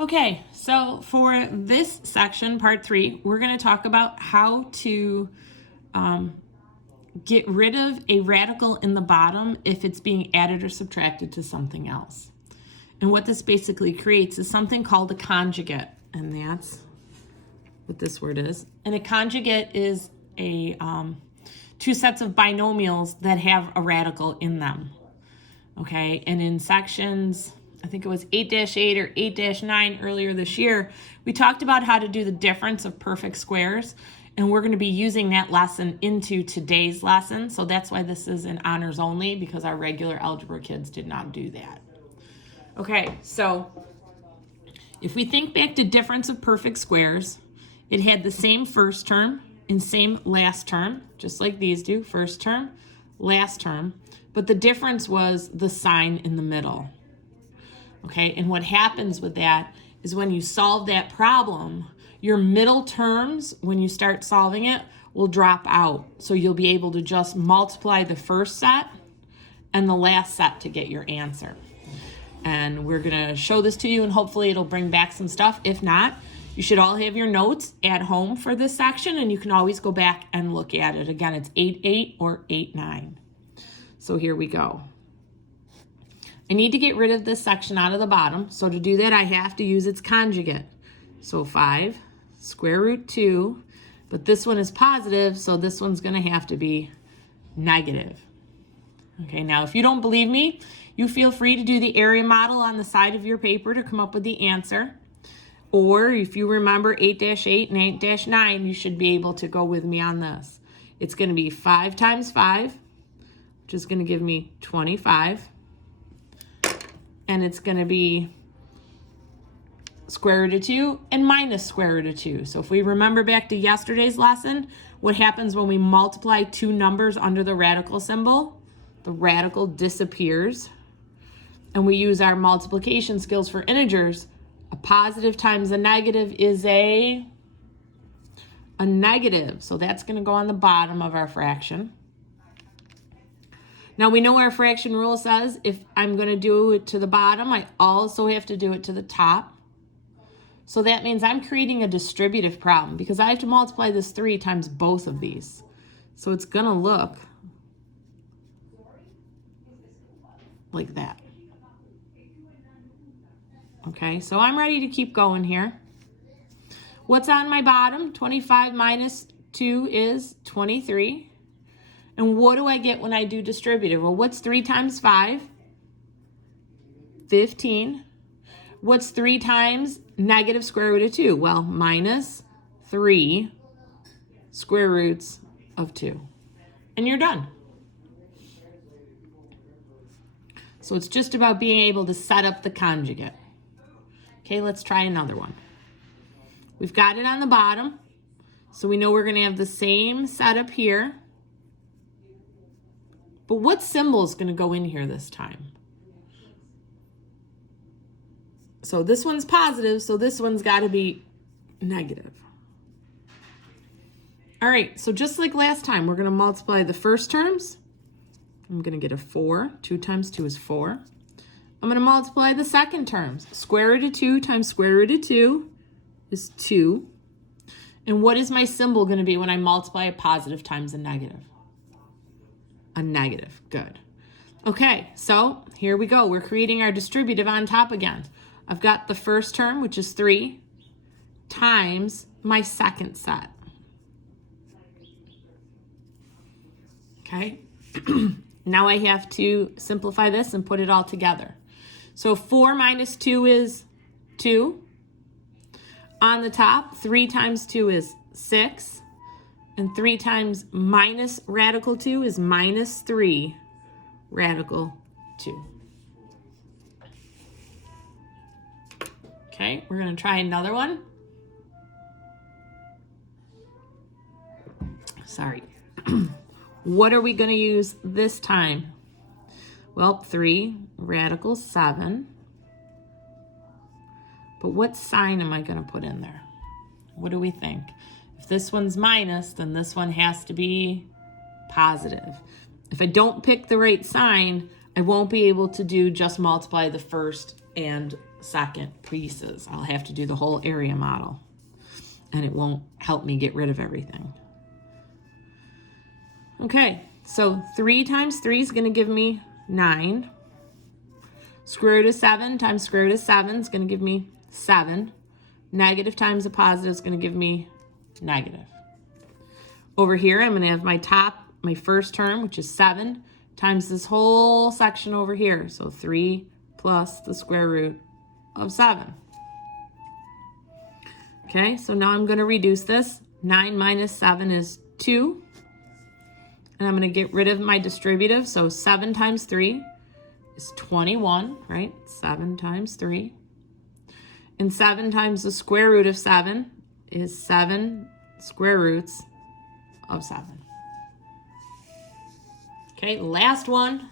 Okay, so for this section, part 3, we're going to talk about how to get rid of a radical in the bottom if it's being added or subtracted to something else. And what this basically creates is something called a conjugate, and that's what this word is. And a conjugate is a two sets of binomials that have a radical in them. Okay, and in sections, I think it was 8-8 or 8-9 earlier this year, we talked about how to do the difference of perfect squares, and we're going to be using that lesson into today's lesson. So that's why this is an honors only, because our regular algebra kids did not do that. Okay, so if we think back to difference of perfect squares, it had the same first term and same last term, just like these do, first term, last term, but the difference was the sign in the middle. Okay, and what happens with that is when you solve that problem, your middle terms, when you start solving it, will drop out. So you'll be able to just multiply the first set and the last set to get your answer. And we're going to show this to you, and hopefully it'll bring back some stuff. If not, you should all have your notes at home for this section, and you can always go back and look at it. Again, it's 8-8 or 8-9. So here we go. I need to get rid of this section out of the bottom. So to do that, I have to use its conjugate. So 5 square root 2, but this one is positive, so this one's going to have to be negative. Okay, now if you don't believe me, you feel free to do the area model on the side of your paper to come up with the answer. Or if you remember 8-8 and 8-9, you should be able to go with me on this. It's going to be 5 times 5, which is going to give me 25. And it's going to be square root of 2 and minus square root of 2. So if we remember back to yesterday's lesson, what happens when we multiply two numbers under the radical symbol? The radical disappears. And we use our multiplication skills for integers. A positive times a negative is a negative. So that's going to go on the bottom of our fraction. Now we know our fraction rule says if I'm going to do it to the bottom, I also have to do it to the top. So that means I'm creating a distributive problem because I have to multiply this 3 times both of these. So it's going to look like that. Okay, so I'm ready to keep going here. What's on my bottom? 25 minus 2 is 23. And what do I get when I do distributive? Well, what's 3 times 5? 15. What's 3 times negative square root of 2? Well, minus 3 square roots of 2. And you're done. So it's just about being able to set up the conjugate. Okay, let's try another one. We've got it on the bottom. So we know we're going to have the same setup here. But what symbol is going to go in here this time? So this one's positive, so this one's got to be negative. All right, so just like last time, we're going to multiply the first terms. I'm going to get a 4. 2 times 2 is 4. I'm going to multiply the second terms. Square root of 2 times square root of 2 is 2. And what is my symbol going to be when I multiply a positive times a negative? A negative. Good. Okay, so here we go. We're creating our distributive on top again. I've got the first term, which is 3, times my second set. Okay. Now I have to simplify this and put it all together. So 4 minus 2 is 2. On the top, 3 times 2 is 6. And 3 times minus radical 2 is minus 3 radical 2. Okay, we're going to try another one. Sorry. What are we going to use this time? Well, 3 radical 7. But what sign am I going to put in there? What do we think? If this one's minus, then this one has to be positive. If I don't pick the right sign, I won't be able to do just multiply the first and second pieces. I'll have to do the whole area model, and it won't help me get rid of everything. Okay, so 3 times 3 is going to give me 9. Square root of 7 times square root of 7 is going to give me 7. Negative times a positive is going to give me negative. Over here, I'm going to have my first term, which is 7, times this whole section over here. So 3 plus the square root of 7. Okay, so now I'm going to reduce this. 9 minus 7 is 2. And I'm going to get rid of my distributive. So 7 times 3 is 21, right? 7 times 3. And 7 times the square root of 7 is 7 square roots of 7. Okay, last one.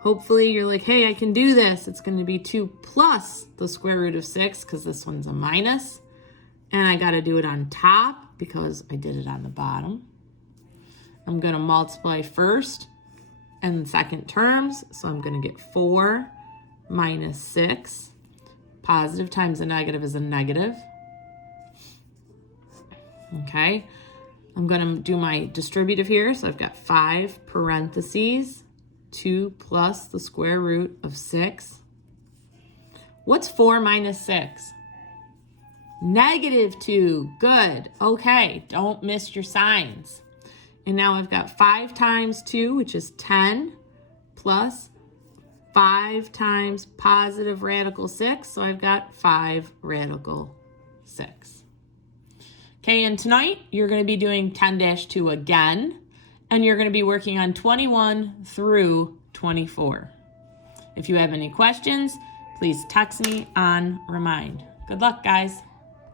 Hopefully you're like, hey, I can do this. It's going to be 2 plus the square root of 6 because this one's a minus. And I got to do it on top because I did it on the bottom. I'm going to multiply first and second terms. So I'm going to get 4 minus 6. Positive times a negative is a negative. Okay. I'm going to do my distributive here. So I've got 5 parentheses, 2 plus the square root of 6. What's 4 minus 6? Negative 2. Good. Okay. Don't miss your signs. And now I've got 5 times 2, which is 10, plus 5 times positive radical 6. So I've got 5 radical 6. Okay, and tonight you're going to be doing 10-2 again, and you're going to be working on 21 through 24. If you have any questions, please text me on Remind. Good luck, guys.